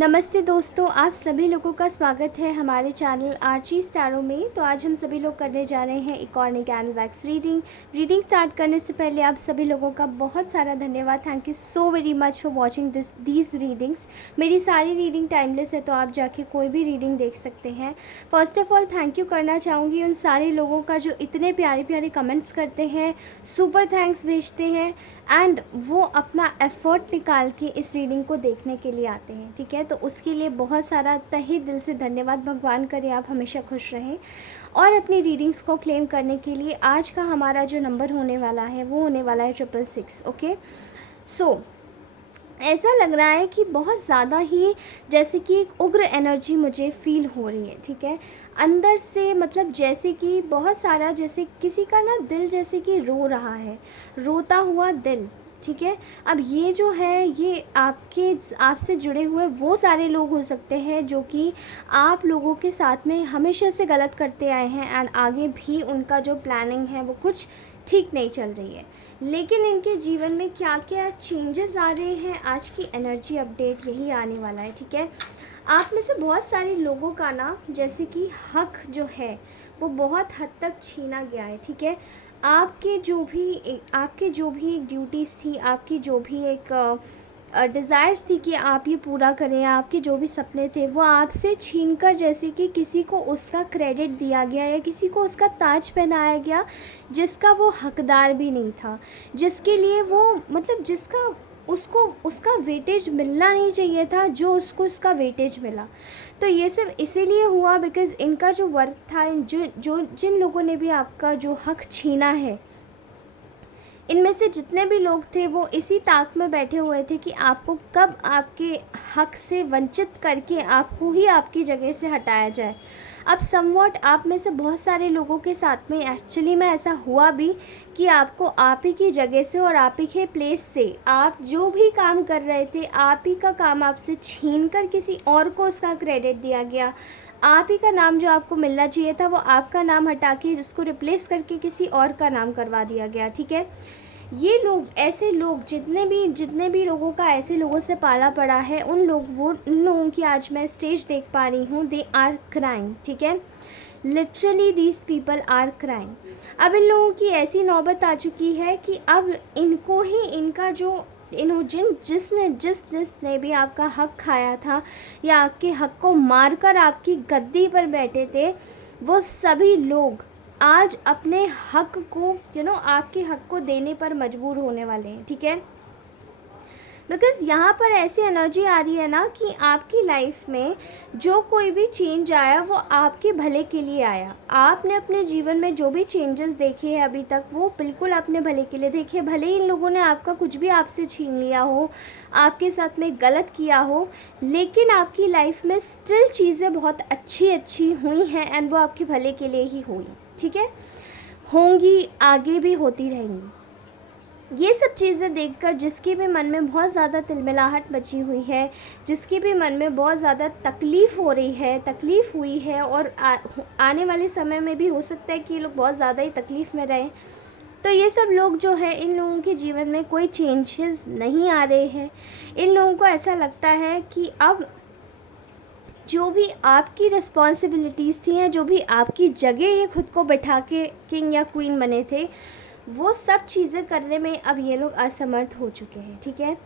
नमस्ते दोस्तों, आप सभी लोगों का स्वागत है हमारे चैनल आर्ची स्टारों में। तो आज हम सभी लोग करने जा रहे हैं एक और कैंडल वैक्स रीडिंग स्टार्ट करने से पहले आप सभी लोगों का बहुत सारा धन्यवाद। Thank you so very much for watching these readings. मेरी सारी रीडिंग टाइमलेस है, तो आप जाके कोई भी रीडिंग देख सकते हैं। First of all thank you करना चाहूँगी उन सारे लोगों का जो इतने प्यारे प्यारे कमेंट्स करते हैं, सुपर थैंक्स भेजते हैं एंड वो अपना एफ़र्ट निकाल के इस रीडिंग को देखने के लिए आते हैं। ठीक है, तो उसके लिए बहुत सारा तहे दिल से धन्यवाद। भगवान करे आप हमेशा खुश रहें। और अपनी रीडिंग्स को क्लेम करने के लिए आज का हमारा जो नंबर होने वाला है वो होने वाला है 666। ओके, सो ऐसा लग रहा है कि बहुत ज़्यादा ही जैसे कि एक उग्र एनर्जी मुझे फ़ील हो रही है। ठीक है, अंदर से मतलब जैसे कि बहुत सारा, जैसे किसी का ना दिल जैसे कि रो रहा है, रोता हुआ दिल। ठीक है, अब ये जो है ये आपसे जुड़े हुए वो सारे लोग हो सकते हैं जो कि आप लोगों के साथ में हमेशा से गलत करते आए हैं एंड आगे भी उनका जो प्लानिंग है वो कुछ ठीक नहीं चल रही है। लेकिन इनके जीवन में क्या क्या चेंजेस आ रहे हैं, आज की एनर्जी अपडेट यही आने वाला है। ठीक है, आप में से बहुत सारे लोगों का ना जैसे कि हक जो है वो बहुत हद तक छीना गया है। ठीक है, आपके जो भी एक ड्यूटीज़ थी, आपकी जो भी एक डिज़ायर्स थी कि आप ये पूरा करें, आपके जो भी सपने थे वो आपसे छीनकर जैसे कि किसी को उसका क्रेडिट दिया गया या किसी को उसका ताज पहनाया गया जिसका वो हकदार भी नहीं था, जिसके लिए वो मतलब जिसका उसको उसका वेटेज मिलना नहीं चाहिए था, जो उसको उसका वेटेज मिला। तो ये सब इसीलिए हुआ बिकॉज़ इनका जो वर्क था, जिन लोगों ने भी आपका जो हक छीना है, इनमें से जितने भी लोग थे वो इसी ताक में बैठे हुए थे कि आपको कब आपके हक से वंचित करके आपको ही आपकी जगह से हटाया जाए। अब समवॉट आप में से बहुत सारे लोगों के साथ में एक्चुअली में ऐसा हुआ भी कि आपको आप ही की जगह से और आप ही के प्लेस से आप जो भी काम कर रहे थे, आप ही का काम आपसे छीन कर किसी और को उसका क्रेडिट दिया गया। आप ही का नाम जो आपको मिलना चाहिए था वो आपका नाम हटा के उसको रिप्लेस करके किसी और का नाम करवा दिया गया। ठीक है, ये लोग, ऐसे लोग जितने भी लोगों का ऐसे लोगों से पाला पड़ा है, उन लोगों की आज मैं स्टेज देख पा रही हूँ। They are crying. ठीक है, literally these people are crying. अब इन लोगों की ऐसी नौबत आ चुकी है कि अब इनको ही इनका जो जिसने भी आपका हक खाया था या आपके हक को मारकर आपकी गद्दी पर बैठे थे, वो सभी लोग आज अपने हक को आपके हक को देने पर मजबूर होने वाले हैं। ठीक है, बिकॉज़ यहाँ पर ऐसी एनर्जी आ रही है ना कि आपकी लाइफ में जो कोई भी चेंज आया वो आपके भले के लिए आया। आपने अपने जीवन में जो भी चेंजेस देखे हैं अभी तक वो बिल्कुल अपने भले के लिए देखे। भले ही इन लोगों ने आपका कुछ भी आपसे छीन लिया हो, आपके साथ में गलत किया हो, लेकिन आपकी लाइफ में स्टिल चीज़ें बहुत अच्छी हुई हैं एंड वो आपके भले के लिए ही हुई। ठीक है, होंगी, आगे भी होती रहेंगी। ये सब चीज़ें देखकर जिसके भी मन में बहुत ज़्यादा तिलमिलाहट मची हुई है, जिसके भी मन में बहुत ज़्यादा तकलीफ़ हुई है और आने वाले समय में भी हो सकता है कि ये लोग बहुत ज़्यादा ही तकलीफ़ में रहें, तो ये सब लोग जो है, इन लोगों के जीवन में कोई चेंजेस नहीं आ रहे हैं। इन लोगों को ऐसा लगता है कि अब जो भी आपकी रिस्पॉन्सिबिलिटीज़ थी या जो भी आपकी जगह ये खुद को बैठा के किंग या क्वीन बने थे, वो सब चीज़ें करने में अब ये लोग असमर्थ हो चुके हैं। ठीक है,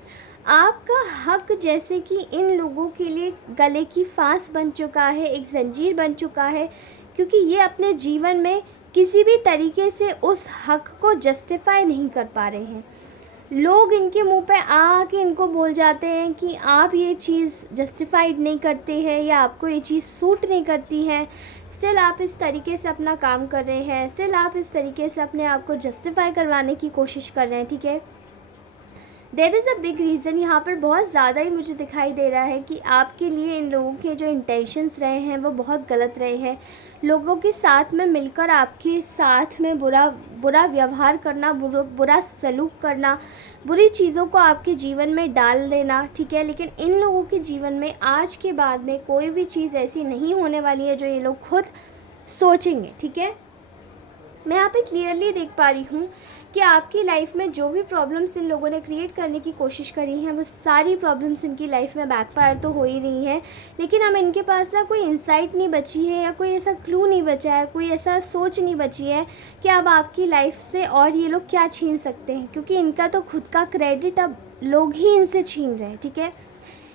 आपका हक जैसे कि इन लोगों के लिए गले की फांस बन चुका है, एक जंजीर बन चुका है, क्योंकि ये अपने जीवन में किसी भी तरीके से उस हक को जस्टिफाई नहीं कर पा रहे हैं। लोग इनके मुंह पे आके इनको बोल जाते हैं कि आप ये चीज़ जस्टिफाइड नहीं करते हैं या आपको ये चीज़ सूट नहीं करती है, स्टिल आप इस तरीके से अपना काम कर रहे हैं, स्टिल आप इस तरीके से अपने आप को जस्टिफाई करवाने की कोशिश कर रहे हैं। ठीक है, there is a big reason यहाँ पर बहुत ज़्यादा ही मुझे दिखाई दे रहा है कि आपके लिए इन लोगों के जो इंटेंशंस रहे हैं वो बहुत गलत रहे हैं। लोगों के साथ में मिलकर आपके साथ में बुरा व्यवहार करना, बुरा सलूक करना, बुरी चीज़ों को आपके जीवन में डाल देना। ठीक है, लेकिन इन लोगों के जीवन में आज के बाद में कोई भी चीज़ ऐसी नहीं होने वाली है जो ये लोग खुद सोचेंगे। ठीक है, मैं यहाँ पे क्लियरली देख पा रही हूँ कि आपकी लाइफ में जो भी प्रॉब्लम्स इन लोगों ने क्रिएट करने की कोशिश करी हैं, वो सारी प्रॉब्लम्स इनकी लाइफ में बैकफायर तो हो ही रही हैं, लेकिन अब इनके पास ना कोई इंसाइट नहीं बची है, या कोई ऐसा क्लू नहीं बचा है, कोई ऐसा सोच नहीं बची है कि अब आपकी लाइफ से और ये लोग क्या छीन सकते हैं, क्योंकि इनका तो खुद का क्रेडिट अब लोग ही इनसे छीन रहे हैं। ठीक है,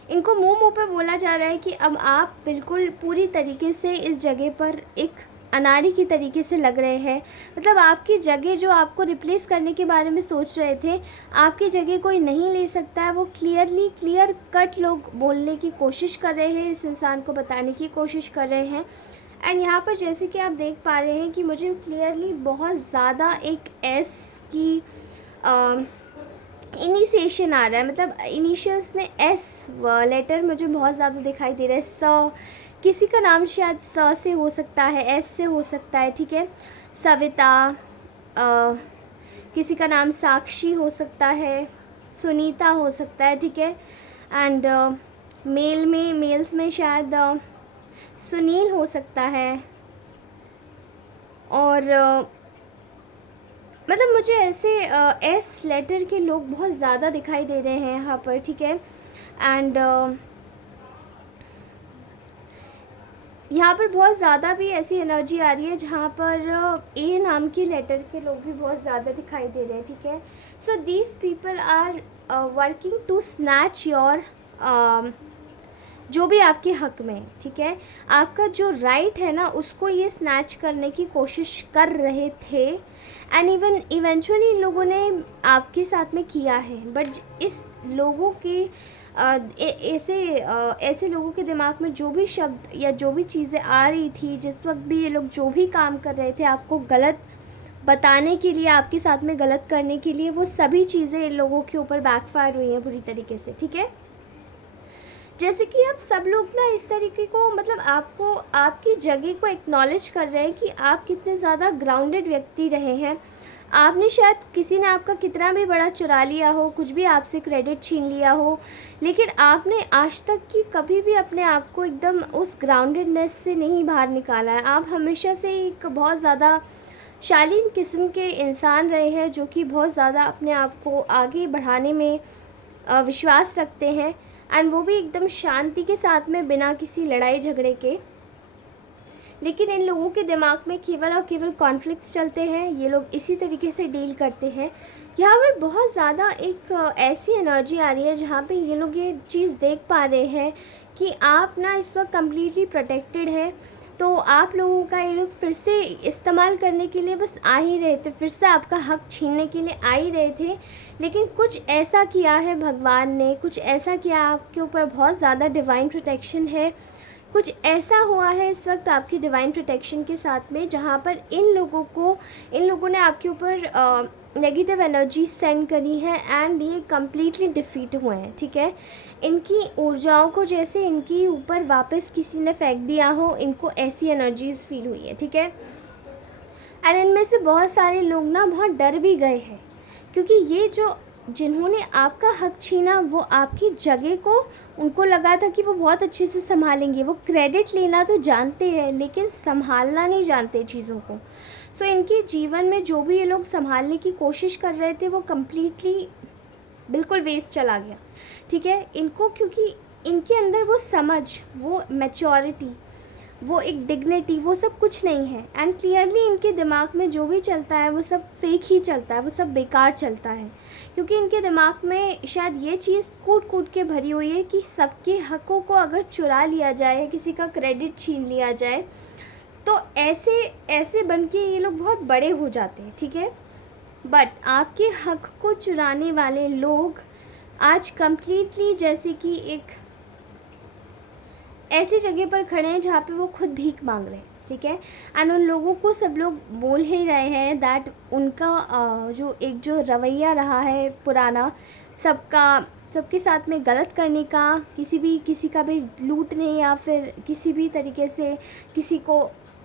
इनको मुँह मुँह पे बोला जा रहा है कि अब आप बिल्कुल पूरी तरीके से इस जगह पर एक अनाड़ी की तरीके से लग रहे हैं। मतलब आपकी जगह जो आपको रिप्लेस करने के बारे में सोच रहे थे, आपकी जगह कोई नहीं ले सकता है, वो क्लियर कट लोग बोलने की कोशिश कर रहे हैं, इस इंसान को बताने की कोशिश कर रहे हैं। एंड यहाँ पर जैसे कि आप देख पा रहे हैं कि मुझे क्लियरली बहुत ज़्यादा एक एस की इनिशिएशन आ रहा है, मतलब इनिशियल्स में एस लेटर मुझे बहुत ज़्यादा दिखाई दे रहा है। किसी का नाम शायद से हो सकता है, एस से हो सकता है। ठीक है, सविता, किसी का नाम साक्षी हो सकता है, सुनीता हो सकता है। ठीक है, एंड मेल्स में शायद सुनील हो सकता है। और मतलब मुझे ऐसे एस लेटर के लोग बहुत ज़्यादा दिखाई दे रहे हैं यहाँ पर। ठीक है, एंड यहाँ पर बहुत ज़्यादा भी ऐसी एनर्जी आ रही है जहाँ पर ए नाम की लेटर के लोग भी बहुत ज़्यादा दिखाई दे रहे हैं। ठीक है, so these people are working to snatch your जो भी आपके हक में। ठीक है, आपका जो राइट है ना, उसको ये स्नैच करने की कोशिश कर रहे थे, एंड इवेंचुअली इन लोगों ने आपके साथ में किया है। बट इस लोगों के ऐसे लोगों के दिमाग में जो भी शब्द या जो भी चीज़ें आ रही थी, जिस वक्त भी ये लोग जो भी काम कर रहे थे आपको गलत बताने के लिए, आपके साथ में गलत करने के लिए, वो सभी चीज़ें इन लोगों के ऊपर बैकफायर हुई हैं बुरी तरीके से। ठीक है, जैसे कि अब सब लोग ना इस तरीके को, मतलब आपको आपकी जगह को एक्नॉलेज कर रहे हैं कि आप कितने ज़्यादा ग्राउंडेड व्यक्ति रहे हैं। आपने शायद किसी ने आपका कितना भी बड़ा चुरा लिया हो, कुछ भी आपसे क्रेडिट छीन लिया हो, लेकिन आपने आज तक की कभी भी अपने आप को एकदम उस ग्राउंडेडनेस से नहीं बाहर निकाला है। आप हमेशा से एक बहुत ज़्यादा शालीन किस्म के इंसान रहे हैं, जो कि बहुत ज़्यादा अपने आप को आगे बढ़ाने में विश्वास रखते हैं, एंड वो भी एकदम शांति के साथ में, बिना किसी लड़ाई झगड़े के। लेकिन इन लोगों के दिमाग में केवल और केवल कॉन्फ्लिक्ट्स चलते हैं, ये लोग इसी तरीके से डील करते हैं। यहाँ पर बहुत ज़्यादा एक ऐसी एनर्जी आ रही है जहाँ पे ये लोग ये चीज़ देख पा रहे हैं कि आप ना इस वक्त कम्प्लीटली प्रोटेक्टेड है, तो आप लोगों का ये लोग फिर से इस्तेमाल करने के लिए बस आ ही रहे थे, फिर से आपका हक छीनने के लिए आ ही रहे थे। लेकिन कुछ ऐसा किया है भगवान ने, कुछ ऐसा किया, आपके ऊपर बहुत ज़्यादा डिवाइन प्रोटेक्शन है, कुछ ऐसा हुआ है इस वक्त आपकी डिवाइन प्रोटेक्शन के साथ में, जहाँ पर इन लोगों ने आपके ऊपर नेगेटिव एनर्जी सेंड करी है, एंड ये कम्प्लीटली डिफीट हुए हैं। ठीक है, इनकी ऊर्जाओं को जैसे इनकी ऊपर वापस किसी ने फेंक दिया हो, इनको ऐसी एनर्जीज़ फील हुई है। ठीक है, और इनमें से बहुत सारे लोग ना बहुत डर भी गए हैं, क्योंकि ये जिन्होंने आपका हक छीना, वो आपकी जगह को, उनको लगा था कि वो बहुत अच्छे से संभालेंगे, वो क्रेडिट लेना तो जानते हैं लेकिन संभालना नहीं जानते चीज़ों को। सो इनके जीवन में जो भी ये लोग संभालने की कोशिश कर रहे थे, वो कम्प्लीटली बिल्कुल वेस्ट चला गया। ठीक है, इनको, क्योंकि इनके अंदर वो समझ, वो मैच्योरिटी, वो एक डिग्निटी, वो सब कुछ नहीं है, एंड क्लियरली इनके दिमाग में जो भी चलता है वो सब फेक ही चलता है, वो सब बेकार चलता है, क्योंकि इनके दिमाग में शायद ये चीज़ कूट कूट के भरी हुई है कि सबके हकों को अगर चुरा लिया जाए, किसी का क्रेडिट छीन लिया जाए, तो ऐसे बन के ये लोग बहुत बड़े हो जाते हैं। ठीक है, बट आपके हक को चुराने वाले लोग आज कम्प्लीटली जैसे कि एक ऐसी जगह पर खड़े हैं जहाँ पे वो खुद भीख मांग रहे हैं। ठीक है, एंड उन लोगों को सब लोग बोल ही रहे हैं दैट उनका जो रवैया रहा है पुराना, सबके साथ में गलत करने का, किसी का भी लूटने या फिर किसी भी तरीके से किसी को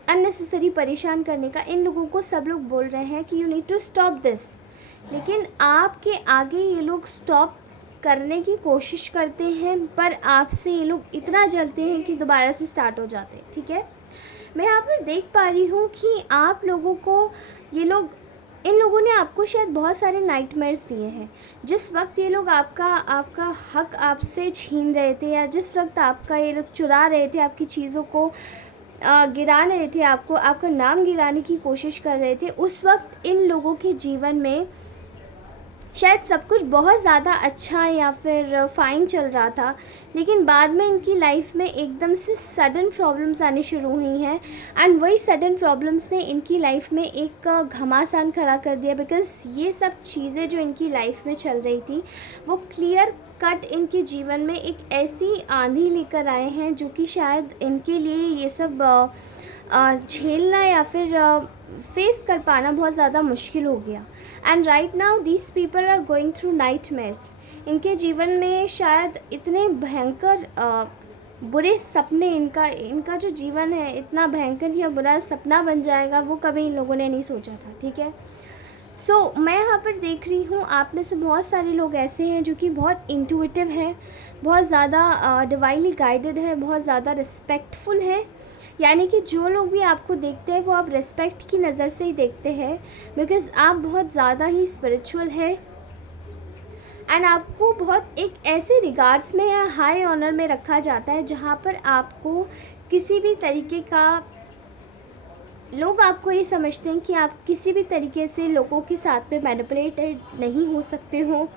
अननेसेसरी परेशान करने का, इन लोगों को सब लोग बोल रहे हैं कि you need to stop this. लेकिन आपके आगे ये लोग स्टॉप करने की कोशिश करते हैं, पर आपसे ये लोग इतना जलते हैं कि दोबारा से स्टार्ट हो जाते हैं। ठीक है, मैं यहाँ पर देख पा रही हूँ कि आप लोगों को इन लोगों ने आपको शायद बहुत सारे नाइटमेयर्स दिए हैं। जिस वक्त ये लोग आपका हक आपसे छीन रहे थे, या जिस वक्त आपका ये लोग चुरा रहे थे, आपकी चीज़ों को गिरा रहे थे, आपका नाम गिराने की कोशिश कर रहे थे, उस वक्त इन लोगों के जीवन में शायद सब कुछ बहुत ज़्यादा अच्छा या फिर फ़ाइन चल रहा था, लेकिन बाद में इनकी लाइफ में एकदम से सडन प्रॉब्लम्स आनी शुरू हुई हैं। एंड वही सडन प्रॉब्लम्स ने इनकी लाइफ में एक घमासान खड़ा कर दिया, बिकॉज़ ये सब चीज़ें जो इनकी लाइफ में चल रही थी वो क्लियर कट इनके जीवन में एक ऐसी आंधी लेकर आए हैं जो कि शायद इनके लिए ये सब झेलना या फिर फेस कर पाना बहुत ज़्यादा मुश्किल हो गया। And right now these people are going through nightmares. इनके जीवन में शायद इतने भयंकर बुरे सपने, इनका जो जीवन है इतना भयंकर या बुरा सपना बन जाएगा, वो कभी इन लोगों ने नहीं सोचा था। ठीक है, मैं यहाँ पर देख रही हूँ आप में से बहुत सारे लोग ऐसे हैं जो कि बहुत इंट्यूटिव है, बहुत ज़्यादा डिवाइनली गाइडेड है, बहुत ज़्यादा रिस्पेक्टफुल है। यानी कि जो लोग भी आपको देखते हैं वो आप रिस्पेक्ट की नज़र से ही देखते हैं, बिकॉज़ आप बहुत ज़्यादा ही स्पिरिचुअल है। एंड आपको बहुत एक ऐसे रिगार्ड्स में या हाई ऑनर में रखा जाता है जहाँ पर आपको किसी भी तरीके का, लोग आपको ये समझते हैं कि आप किसी भी तरीके से लोगों के साथ में मैनिपुलेटेड नहीं हो सकते हो।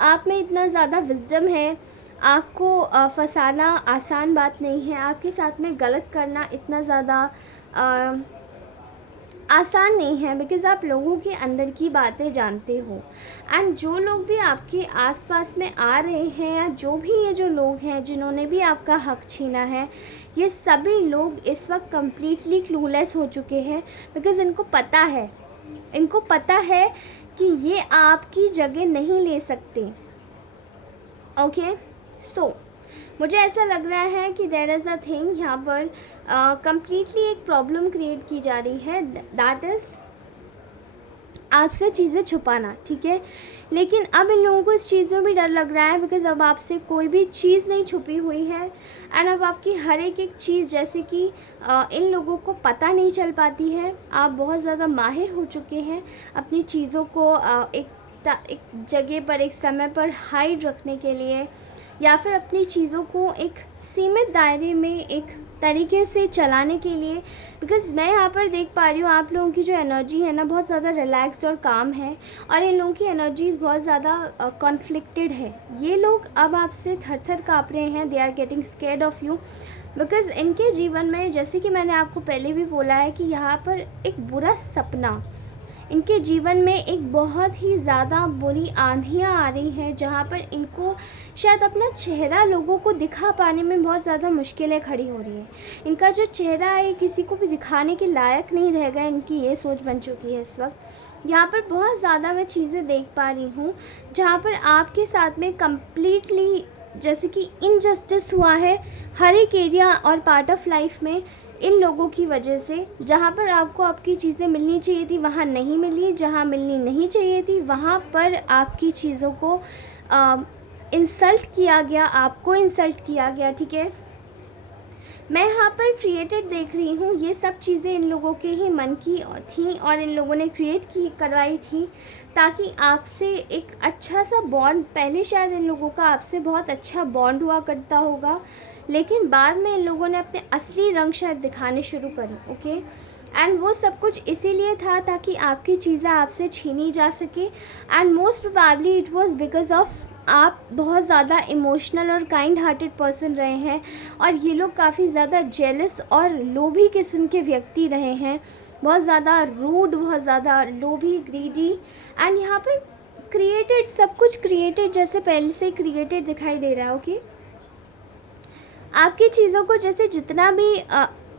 आप में इतना ज़्यादा विजडम है, आपको फंसाना आसान बात नहीं है, आपके साथ में गलत करना इतना ज़्यादा आसान नहीं है, बिकॉज़ आप लोगों के अंदर की बातें जानते हो। एंड जो लोग भी आपके आसपास में आ रहे हैं, या जो भी ये जो लोग हैं जिन्होंने भी आपका हक छीना है, ये सभी लोग इस वक्त कम्प्लीटली क्लूलेस हो चुके हैं, बिकॉज़ इनको पता है कि ये आपकी जगह नहीं ले सकते। ओके, सो मुझे ऐसा लग रहा है कि देयर इज़ अ थिंग यहाँ पर कम्प्लीटली एक प्रॉब्लम क्रिएट की जा रही है, दैट इज़ आपसे चीज़ें छुपाना। ठीक है, लेकिन अब इन लोगों को इस चीज़ में भी डर लग रहा है, बिकॉज़ अब आपसे कोई भी चीज़ नहीं छुपी हुई है। एंड अब आपकी हर एक चीज़, जैसे कि इन लोगों को पता नहीं चल पाती है। आप बहुत ज़्यादा माहिर हो चुके हैं अपनी चीज़ों को एक जगह पर, एक समय पर हाइड रखने के लिए, या फिर अपनी चीज़ों को एक सीमित दायरे में एक तरीके से चलाने के लिए। बिकॉज़ मैं यहाँ पर देख पा रही हूँ आप लोगों की जो एनर्जी है ना, बहुत ज़्यादा रिलैक्स्ड और काम है, और इन लोगों की एनर्जीज बहुत ज़्यादा कॉन्फ्लिक्टेड है। ये लोग अब आपसे थर थर काँप रहे हैं, they are getting scared of you, because इनके जीवन में, जैसे कि मैंने आपको पहले भी बोला है, कि यहाँ पर एक बुरा सपना, इनके जीवन में एक बहुत ही ज़्यादा बुरी आंधियाँ आ रही हैं, जहाँ पर इनको शायद अपना चेहरा लोगों को दिखा पाने में बहुत ज़्यादा मुश्किलें खड़ी हो रही हैं। इनका जो चेहरा है किसी को भी दिखाने के लायक नहीं रह गया, इनकी ये सोच बन चुकी है इस वक्त। यहाँ पर बहुत ज़्यादा मैं चीज़ें देख पा रही हूँ जहाँ पर आपके साथ में कम्प्लीटली जैसे कि इनजस्टिस हुआ है हर एक एरिया और पार्ट ऑफ लाइफ में, इन लोगों की वजह से। जहाँ पर आपको आपकी चीज़ें मिलनी चाहिए थी वहाँ नहीं मिली, जहाँ मिलनी नहीं चाहिए थी वहाँ पर आपकी चीज़ों को इंसल्ट किया गया, आपको इंसल्ट किया गया। ठीक है, मैं यहाँ पर क्रिएटेड देख रही हूँ, ये सब चीज़ें इन लोगों के ही मन की थी और इन लोगों ने करवाई थी ताकि आपसे एक अच्छा सा बॉन्ड, पहले शायद इन लोगों का आपसे बहुत अच्छा बॉन्ड हुआ करता होगा, लेकिन बाद में इन लोगों ने अपने असली रंग शायद दिखाने शुरू करे। ओके, एंड वो सब कुछ इसीलिए था ताकि आपकी चीज़ें आपसे छीनी जा सके। And most probably it was because of आप बहुत ज़्यादा इमोशनल और काइंड हार्टेड पर्सन रहे हैं, और ये लोग काफ़ी ज़्यादा जेलस और लोभी किस्म के व्यक्ति रहे हैं, बहुत ज़्यादा रूड, बहुत ज़्यादा लोभी, ग्रीडी। एंड यहाँ पर क्रिएटेड, सब कुछ क्रिएटेड जैसे पहले से क्रिएटेड दिखाई दे रहा है। ओके, आपकी चीज़ों को जैसे जितना भी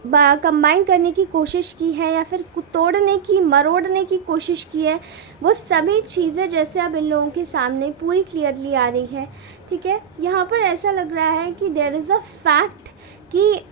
कंबाइन करने की कोशिश की है या फिर तोड़ने की, मरोड़ने की कोशिश की है, वो सभी चीज़ें जैसे अब इन लोगों के सामने पूरी क्लियरली आ रही है। ठीक है, यहाँ पर ऐसा लग रहा है कि देयर इज़ अ फैक्ट कि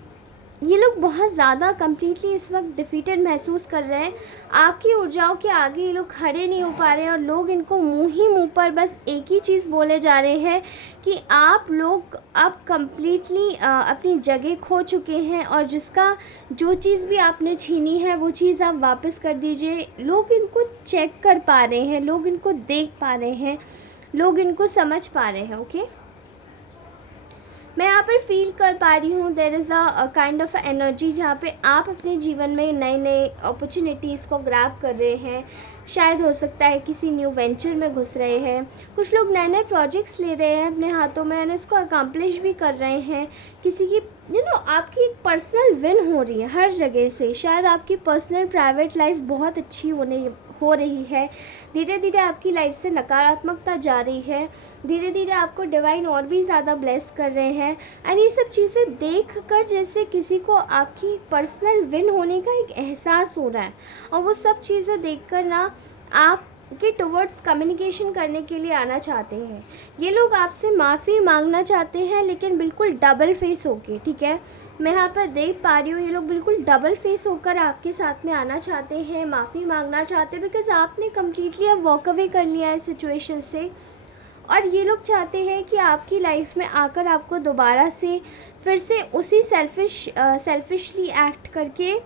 ये लोग बहुत ज़्यादा कम्प्लीटली इस वक्त डिफीटेड महसूस कर रहे हैं। आपकी ऊर्जाओं के आगे ये लोग खड़े नहीं हो पा रहे हैं और लोग इनको मुँह ही मुँह पर बस एक ही चीज़ बोले जा रहे हैं कि आप लोग अब कम्प्लीटली अपनी जगह खो चुके हैं और जिसका जो चीज़ भी आपने छीनी है वो चीज़ आप वापस कर दीजिए। लोग इनको चेक कर पा रहे हैं, लोग इनको देख पा रहे हैं, लोग इनको समझ पा रहे हैं। ओके, मैं यहाँ पर फील कर पा रही हूँ there is a kind of energy जहाँ पे आप अपने जीवन में नए नए अपॉर्चुनिटीज़ को ग्रैब कर रहे हैं। शायद हो सकता है किसी न्यू वेंचर में घुस रहे हैं, कुछ लोग नए नए प्रोजेक्ट्स ले रहे हैं अपने हाथों में और इसको अकम्प्लिश भी कर रहे हैं। किसी की आपकी एक पर्सनल विन हो रही है हर जगह से। शायद आपकी पर्सनल प्राइवेट लाइफ बहुत अच्छी हो रही है। धीरे धीरे आपकी लाइफ से नकारात्मकता जा रही है, धीरे धीरे आपको डिवाइन और भी ज़्यादा ब्लेस कर रहे हैं। एंड ये सब चीज़ें देख कर जैसे किसी को आपकी पर्सनल विन होने का एक एहसास हो रहा है और वो सब चीज़ें देख कर ना आपके टुवर्ड्स कम्युनिकेशन करने के लिए आना चाहते हैं। ये लोग आपसे माफ़ी मांगना चाहते हैं लेकिन बिल्कुल डबल फेस होके, ठीक है, मैं यहाँ पर देख पा रही हूँ ये लोग बिल्कुल डबल फेस होकर आपके साथ में आना चाहते हैं, माफ़ी मांगना चाहते हैं बिकॉज़ आपने कम्प्लीटली अब वॉक अवे कर लिया है सिचुएशन से। और ये लोग चाहते हैं कि आपकी लाइफ में आकर आपको दोबारा से फिर से उसी सेल्फिशली एक्ट करके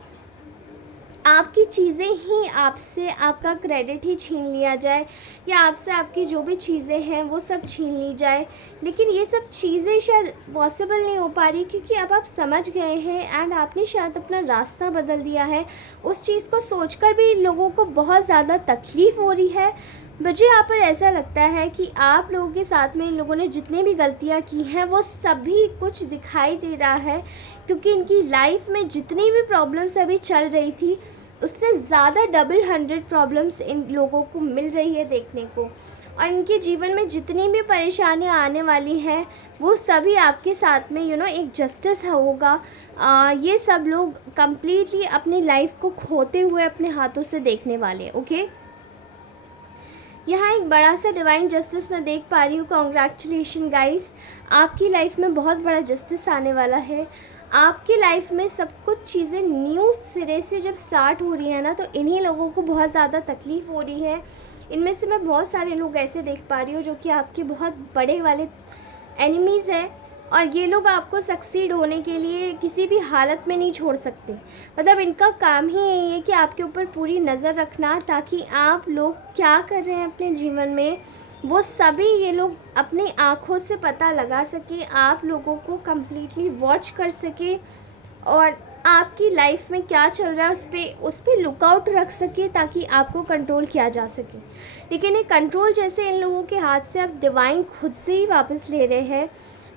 आपकी चीज़ें ही आपसे, आपका क्रेडिट ही छीन लिया जाए या आपसे आपकी जो भी चीज़ें हैं वो सब छीन ली जाए। लेकिन ये सब चीज़ें शायद पॉसिबल नहीं हो पा रही क्योंकि अब आप समझ गए हैं एंड आपने शायद अपना रास्ता बदल दिया है। उस चीज़ को सोचकर भी लोगों को बहुत ज़्यादा तकलीफ़ हो रही है। मुझे यहाँ पर ऐसा लगता है कि आप लोगों के साथ में इन लोगों ने जितनी भी गलतियाँ की हैं वो सभी कुछ दिखाई दे रहा है क्योंकि इनकी लाइफ में जितनी भी प्रॉब्लम्स अभी चल रही थी उससे ज़्यादा डबल 100 प्रॉब्लम्स इन लोगों को मिल रही है देखने को। और इनके जीवन में जितनी भी परेशानियाँ आने वाली हैं वो सभी आपके साथ में एक जस्टिस होगा। ये सब लोग कम्प्लीटली अपनी लाइफ को खोते हुए अपने हाथों से देखने वाले। ओके, यहाँ एक बड़ा सा डिवाइन जस्टिस मैं देख पा रही हूँ। कॉन्ग्रेचुलेशन गाइस, आपकी लाइफ में बहुत बड़ा जस्टिस आने वाला है। आपकी लाइफ में सब कुछ चीज़ें न्यू सिरे से जब स्टार्ट हो रही है ना तो इन्हीं लोगों को बहुत ज़्यादा तकलीफ़ हो रही है। इनमें से मैं बहुत सारे लोग ऐसे देख पा रही हूँ जो कि आपके बहुत बड़े वाले एनिमीज़ हैं और ये लोग आपको सक्सीड होने के लिए किसी भी हालत में नहीं छोड़ सकते। मतलब इनका काम ही यही है कि आपके ऊपर पूरी नज़र रखना ताकि आप लोग क्या कर रहे हैं अपने जीवन में वो सभी ये लोग अपनी आँखों से पता लगा सके, आप लोगों को कम्प्लीटली वॉच कर सके और आपकी लाइफ में क्या चल रहा है उस पर लुकआउट रख सके ताकि आपको कंट्रोल किया जा सके। लेकिन ये कंट्रोल जैसे इन लोगों के हाथ से अब डिवाइन खुद से ही वापस ले रहे हैं,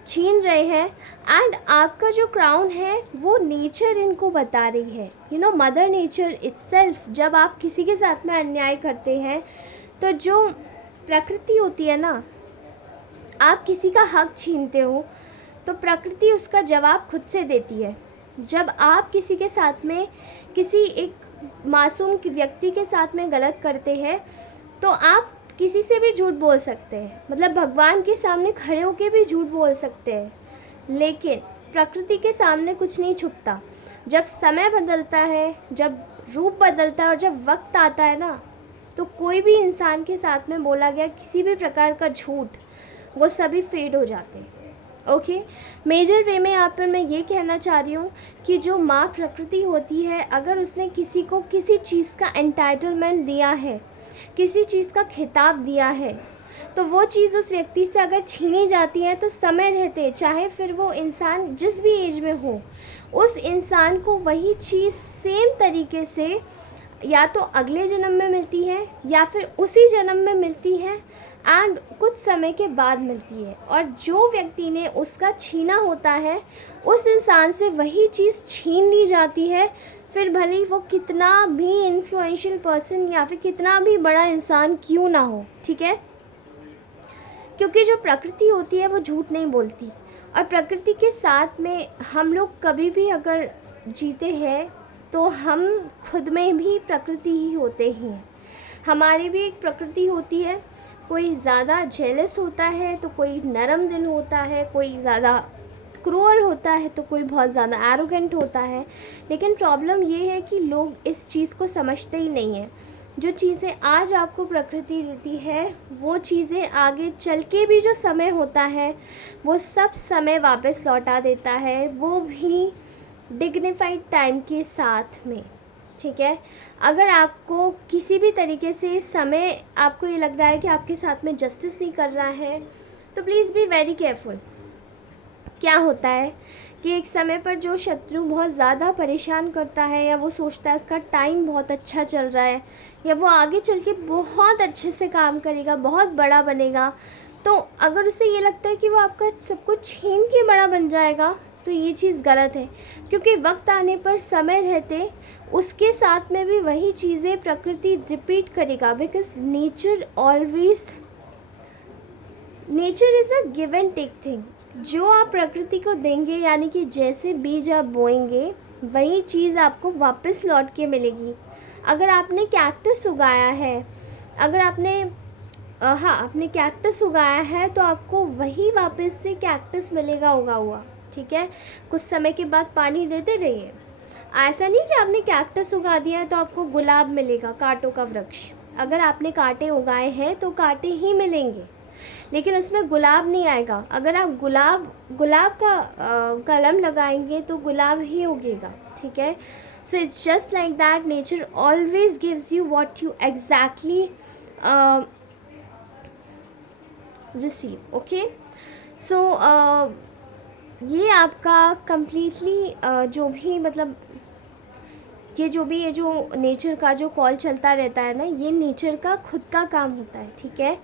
छीन रहे हैं। एंड आपका जो क्राउन है वो नेचर इनको बता रही है, मदर नेचर इटसेल्फ। जब आप किसी के साथ में अन्याय करते हैं तो जो प्रकृति होती है ना, आप किसी का हक छीनते हो तो प्रकृति उसका जवाब खुद से देती है। जब आप किसी के साथ में किसी एक मासूम व्यक्ति के साथ में गलत करते हैं तो आप किसी से भी झूठ बोल सकते हैं, मतलब भगवान के सामने खड़े होकर भी झूठ बोल सकते हैं, लेकिन प्रकृति के सामने कुछ नहीं छुपता। जब समय बदलता है, जब रूप बदलता है और जब वक्त आता है ना तो कोई भी इंसान के साथ में बोला गया किसी भी प्रकार का झूठ वो सभी फेड हो जाते हैं। ओके, मेजर वे में यहाँ पर मैं ये कहना चाह रही हूँ कि जो माँ प्रकृति होती है, अगर उसने किसी को किसी चीज़ का एंटाइटलमेंट दिया है, किसी चीज़ का खिताब दिया है, तो वो चीज़ उस व्यक्ति से अगर छीनी जाती है तो समय रहते, चाहे फिर वो इंसान जिस भी एज में हो, उस इंसान को वही चीज़ सेम तरीके से या तो अगले जन्म में मिलती है या फिर उसी जन्म में मिलती है एंड कुछ समय के बाद मिलती है। और जो व्यक्ति ने उसका छीना होता है उस इंसान से वही चीज़ छीन ली जाती है, फिर भले वो कितना भी इन्फ्लुएंशियल पर्सन या फिर कितना भी बड़ा इंसान क्यों ना हो, ठीक है, क्योंकि जो प्रकृति होती है वो झूठ नहीं बोलती। और प्रकृति के साथ में हम लोग कभी भी अगर जीते हैं तो हम खुद में भी प्रकृति ही होते हैं। हमारी भी एक प्रकृति होती है, कोई ज़्यादा जेलस होता है तो कोई नरम दिल होता है, कोई ज़्यादा क्रूअल होता है तो कोई बहुत ज़्यादा एरोगेंट होता है। लेकिन प्रॉब्लम ये है कि लोग इस चीज़ को समझते ही नहीं हैं। जो चीज़ें आज आपको प्रकृति देती है वो चीज़ें आगे चल के भी जो समय होता है वो सब समय वापस लौटा देता है, वो भी डिग्निफाइड टाइम के साथ में। ठीक है, अगर आपको किसी भी तरीके से समय आपको ये लग रहा है कि आपके साथ में जस्टिस नहीं कर रहा है तो प्लीज़ बी वेरी केयरफुल। क्या होता है कि एक समय पर जो शत्रु बहुत ज़्यादा परेशान करता है या वो सोचता है उसका टाइम बहुत अच्छा चल रहा है या वो आगे चल के बहुत अच्छे से काम करेगा, बहुत बड़ा बनेगा, तो अगर उसे ये लगता है कि वो आपका सब कुछ छीन के बड़ा बन जाएगा तो ये चीज़ गलत है। क्योंकि वक्त आने पर समय रहते उसके साथ में भी वही चीज़ें प्रकृति रिपीट करेगा। Because nature is a give and take thing. जो आप प्रकृति को देंगे, यानी कि जैसे बीज आप बोएंगे वही चीज़ आपको वापस लौट के मिलेगी। अगर आपने कैक्टस उगाया है, अगर आपने आपने कैक्टस उगाया है तो आपको वही वापस से कैक्टस मिलेगा उगा हुआ। ठीक है, कुछ समय के बाद पानी देते रहिए। ऐसा नहीं कि आपने कैक्टस उगा दिया है तो आपको गुलाब मिलेगा, कांटों का वृक्ष। अगर आपने कांटे उगाए हैं तो कांटे ही मिलेंगे, लेकिन उसमें गुलाब नहीं आएगा। अगर आप गुलाब का कलम लगाएंगे तो गुलाब ही उगेगा। ठीक है, so it's just like that, nature always gives you what you exactly receive. Okay, so ये आपका कम्प्लीटली जो भी मतलब ये जो नेचर का जो कॉल चलता रहता है ना, ये नेचर का खुद का काम होता है। ठीक है,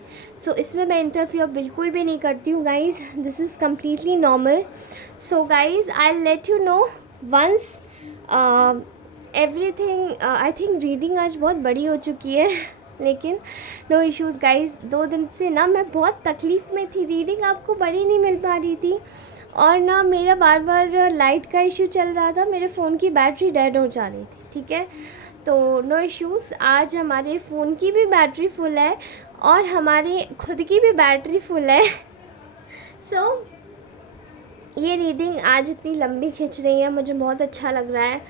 सो इसमें मैं इंटरफियर बिल्कुल भी नहीं करती हूँ guys, this is completely normal. So guys, I let you know once everything. I think reading आज बहुत बड़ी हो चुकी है लेकिन नो इश्यूज़ गाइज़। 2 दिन से ना मैं बहुत तकलीफ़ में थी, रीडिंग आपको बड़ी नहीं मिल पा रही थी और ना मेरा बार बार लाइट का इशू चल रहा था, मेरे फ़ोन की बैटरी डेड हो जा रही थी। ठीक है, तो नो इश्यूज़, आज हमारे फ़ोन की भी बैटरी फुल है और हमारी खुद की भी बैटरी फुल है। सो ये रीडिंग आज इतनी लंबी खिंच रही है, मुझे बहुत अच्छा लग रहा है।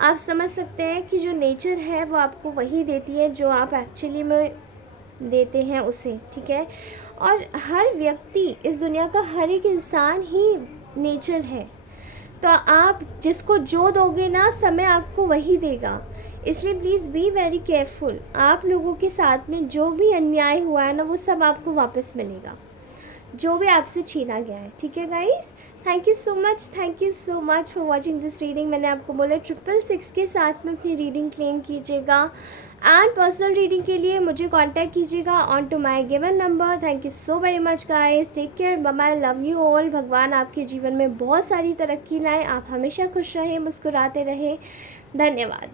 आप समझ सकते हैं कि जो नेचर है वो आपको वही देती है जो आप एक्चुअली में देते हैं उसे। ठीक है, और हर व्यक्ति, इस दुनिया का हर एक इंसान ही नेचर है। तो आप जिसको जो दोगे ना, समय आपको वही देगा। इसलिए प्लीज़ बी वेरी केयरफुल। आप लोगों के साथ में जो भी अन्याय हुआ है ना, वो सब आपको वापस मिलेगा, जो भी आपसे छीना गया है। ठीक है guys, thank you so much for watching this reading. मैंने आपको बोला 666 के साथ में अपनी रीडिंग क्लेम कीजिएगा एंड पर्सनल रीडिंग के लिए मुझे कांटेक्ट कीजिएगा on to my given number. Thank you so very much guys, take care, bye bye, love you all. भगवान आपके जीवन में बहुत सारी तरक्की लाए, आप हमेशा खुश रहें, मुस्कुराते रहें। धन्यवाद।